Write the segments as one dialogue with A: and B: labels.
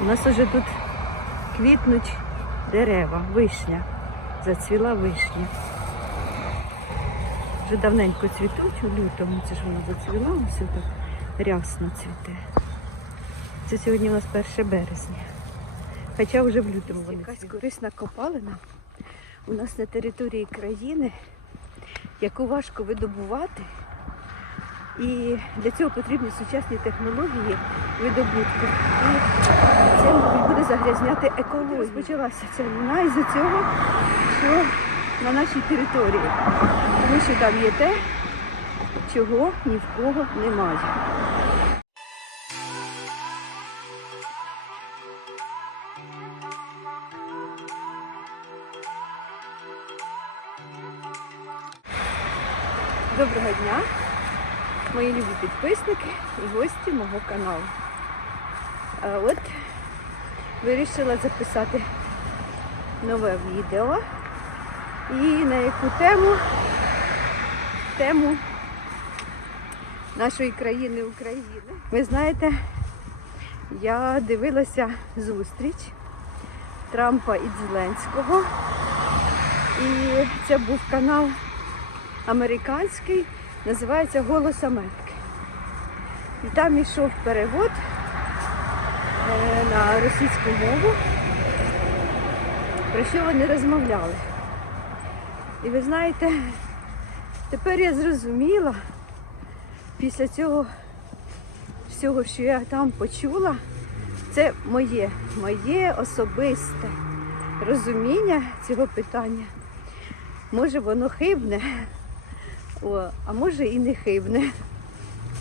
A: У нас уже тут квітнуть дерева, вишня. Зацвіла вишня. Вже давненько цвітуть у лютому, це ж воно зацвіло, все так рясно цвіте. Це сьогодні у нас 1 березня. Хоча вже в лютому вони Якась корисна копалина у нас на території країни, яку важко видобувати. І для цього потрібні сучасні технології видобутку. Це буде загрязняти екологію. Розпочалася ця війна із-за цього, що на нашій території. Тому що там є те, чого ні в кого немає. Доброго дня, мої любі підписники і гості мого каналу. А от вирішила записати нове відео. І на яку тему? Тему нашої країни України. Ви знаєте, я дивилася зустріч Трампа і Зеленського. І це був канал американський, називається Голос Америки. І там йшов перевод на російську мову, про що вони розмовляли. І ви знаєте, тепер я зрозуміла, після цього всього, що я там почула, це моє, моє особисте розуміння цього питання. Може воно хибне, о, а може і не хибне.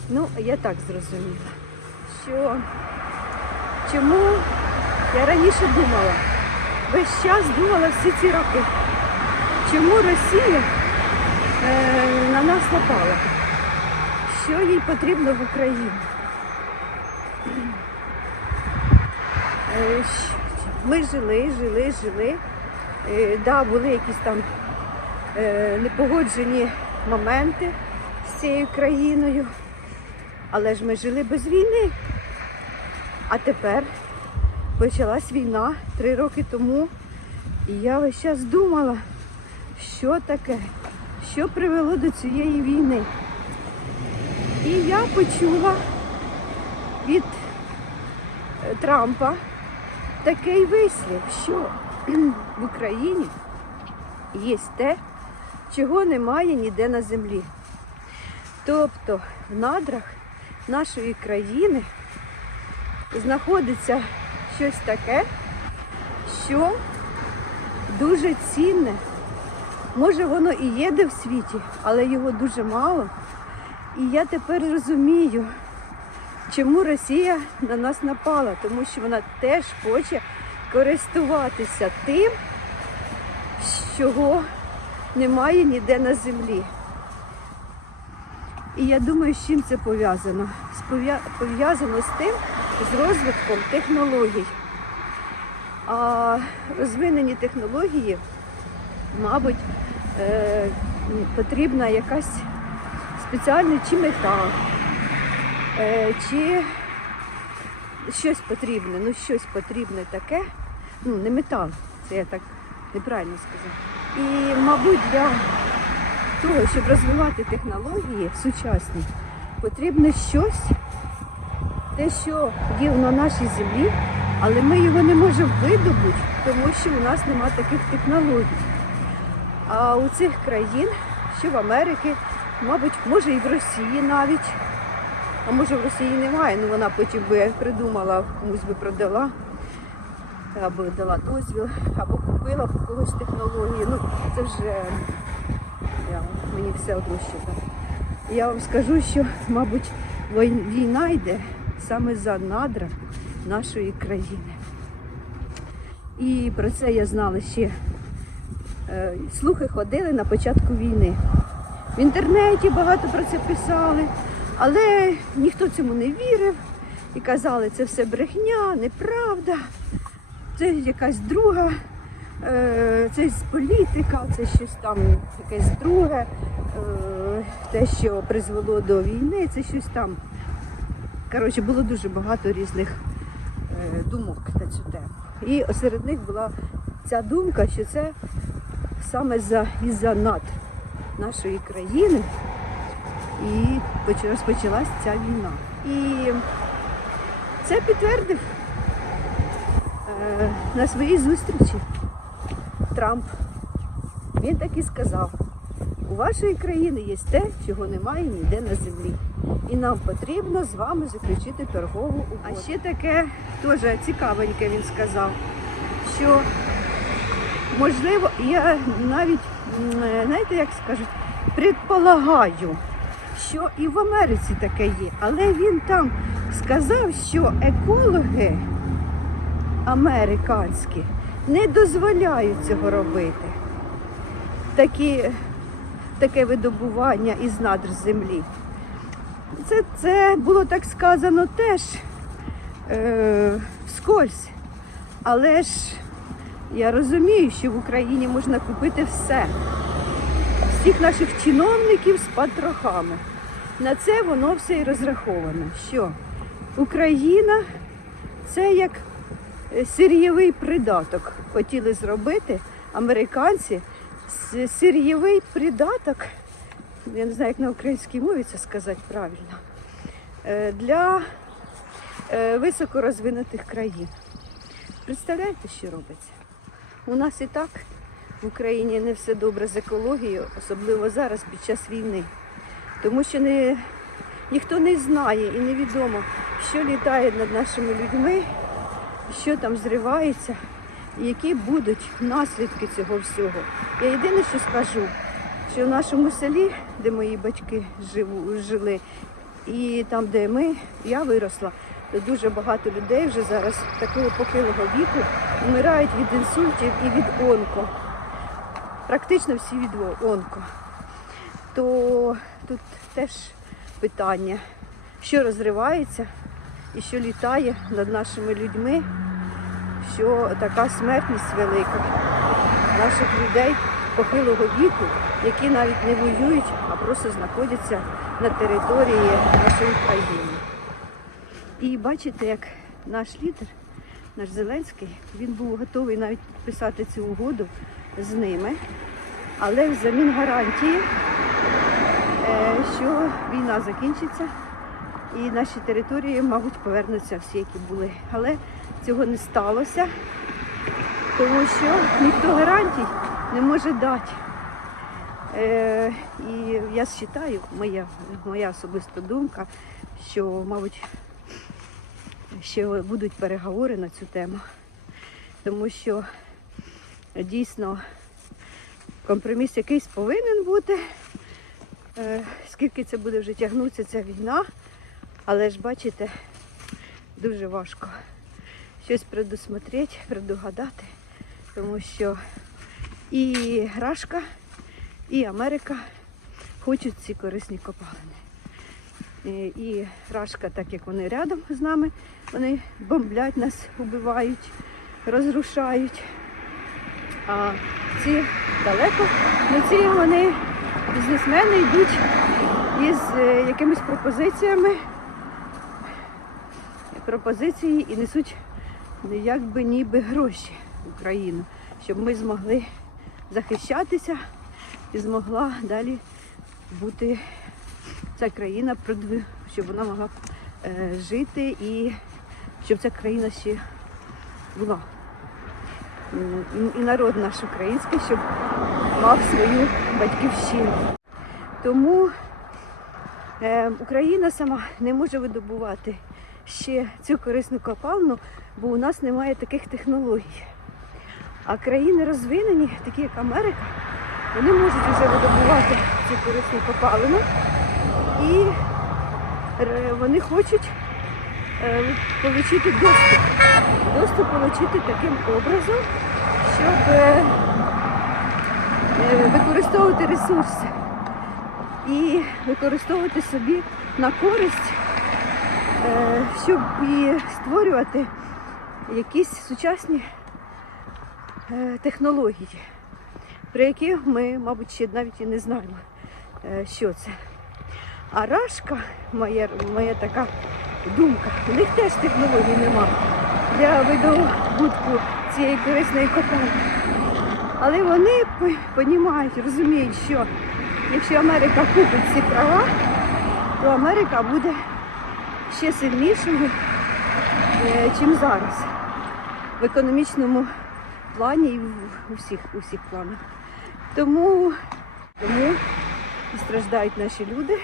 A: Ну, я так зрозуміла, що чому я раніше думала, весь час думала всі ці роки, чому Росія е, на нас напала, що їй потрібно в Україні. Е, Ми жили, жили, жили. Е, да, були якісь там е, непогоджені моменти з цією країною. Але ж ми жили без війни. А тепер почалась війна три роки тому. І я весь час думала, що таке, що привело до цієї війни. І я почула від е, Трампа такий вислів, що в Україні є те, чого немає ніде на землі. Тобто в надрах нашої країни знаходиться щось таке, що дуже цінне. Може воно і є де в світі, але його дуже мало. І я тепер розумію, чому Росія на нас напала, тому що вона теж хоче користуватися тим, чого немає ніде на землі. І я думаю, з чим це пов'язано? Пов'язано з тим, з розвитком технологій. А розвинені технології, мабуть, е, потрібна якась спеціальна чи метал, е, чи щось потрібне, ну щось потрібне таке, ну не метал, це я так неправильно сказала. І, мабуть, для того, щоб розвивати технології сучасні, потрібно щось, те, що є на нашій землі, але ми його не можемо видобути, тому що у нас немає таких технологій. А у цих країн, що в Америці, мабуть, може і в Росії навіть, а може в Росії немає, ну вона потім би придумала, комусь би продала, або дала дозвіл, або купила б когось технології. Ну, це вже я, мені все одно що там. Я вам скажу, що, мабуть, війна йде саме за надра нашої країни. І про це я знала ще. е, Слухи ходили на початку війни. В інтернеті багато про це писали, але ніхто цьому не вірив і казали, це все брехня, неправда, це якась друга, е, це політика, це щось там якесь друге, е, те, що призвело до війни, це щось там. Коротше, було дуже багато різних е, думок на цю тему. І серед них була ця думка, що це саме за із-за над нашої країни і розпочалась ця війна. І це підтвердив е, на своїй зустрічі Трамп. Він так і сказав: у вашої країни є те, чого немає ніде на землі. І нам потрібно з вами заключити торгову угоду. А ще таке теж цікавеньке він сказав, що можливо, я навіть, е, знаєте, як скажуть, предполагаю, що і в Америці таке є. Але він там сказав, що екологи американські не дозволяють цього робити. Такі, таке видобування із надр землі. Це, це було так сказано теж е, вскользь. Але ж я розумію, що в Україні можна купити все. Всіх наших чиновників з патрохами. На це воно все і розраховано. Що Україна це як е, сир'євий придаток. Хотіли зробити американці сир'євий придаток, я не знаю, як на українській мові це сказати правильно, е, для е, високорозвинутих країн. Представляєте, що робиться? У нас і так в Україні не все добре з екологією, особливо зараз під час війни. Тому що не, ніхто не знає і невідомо, що літає над нашими людьми, що там зривається, і які будуть наслідки цього всього. Я єдине, що скажу, що в нашому селі, де мої батьки жили, і там, де ми, я виросла, дуже багато людей вже зараз такого похилого віку вмирають від інсультів і від онко. Практично всі від онко. То тут теж питання, що розривається і що літає над нашими людьми, що така смертність велика наших людей похилого віку, які навіть не воюють, а просто знаходяться на території нашої країни. І бачите, як наш лідер, наш Зеленський, він був готовий навіть підписати цю угоду з ними, але взамін гарантії, е, що війна закінчиться і наші території, мабуть, повернуться всі, які були. Але цього не сталося, тому що ніхто гарантій не може дати. Е, і я вважаю, моя, моя особиста думка, що, мабуть, ще будуть переговори на цю тему, тому що дійсно компроміс якийсь повинен бути. Е, Скільки це буде вже тягнутися ця війна, але ж бачите, дуже важко щось предусмотрети, предугадати, тому що і Рашка, і Америка хочуть ці корисні копалини. Е, І Рашка, так як вони рядом з нами, вони бомблять нас, убивають, розрушають. А ці далеко, ну ці вони, бізнесмени, йдуть із е, якимись пропозиціями, пропозиції і несуть якби ніби гроші в Україну, щоб ми змогли захищатися і змогла далі бути ця країна, щоб вона могла е, жити і щоб ця країна ще була. І, народ наш український, щоб мав свою батьківщину. Тому е, Україна сама не може видобувати ще цю корисну копалну, бо у нас немає таких технологій. А країни розвинені, такі як Америка, вони можуть вже видобувати цю корисну копалину і е, вони хочуть е, отримати доступ. Доступ отримати таким образом, щоб е, використовувати ресурси і використовувати собі на користь, щоб і створювати якісь сучасні е, технології, про які ми, мабуть, ще навіть і не знаємо, е, що це. А рашка, моя, моя така думка, у них теж технологій нема. для видобутку цієї корисної копалини. Але вони розуміють, розуміють, що якщо Америка купить ці права, то Америка буде ще сильнішою, е, чим зараз. В економічному плані і в усіх, усіх планах. Тому, тому і страждають наші люди,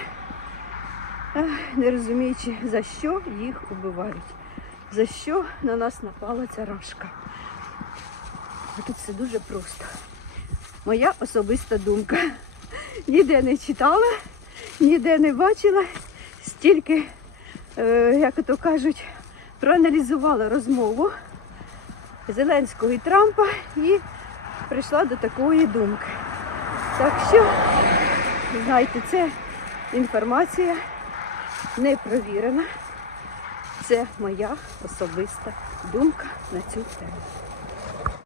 A: не розуміючи, за що їх убивають, за що на нас напала ця рашка. Тут все дуже просто. Моя особиста думка. Ніде не читала, ніде не бачила, стільки, е, як то кажуть, проаналізувала розмову Зеленського і Трампа і прийшла до такої думки. Так що, знаєте, це інформація не провірена. Це моя особиста думка на цю тему.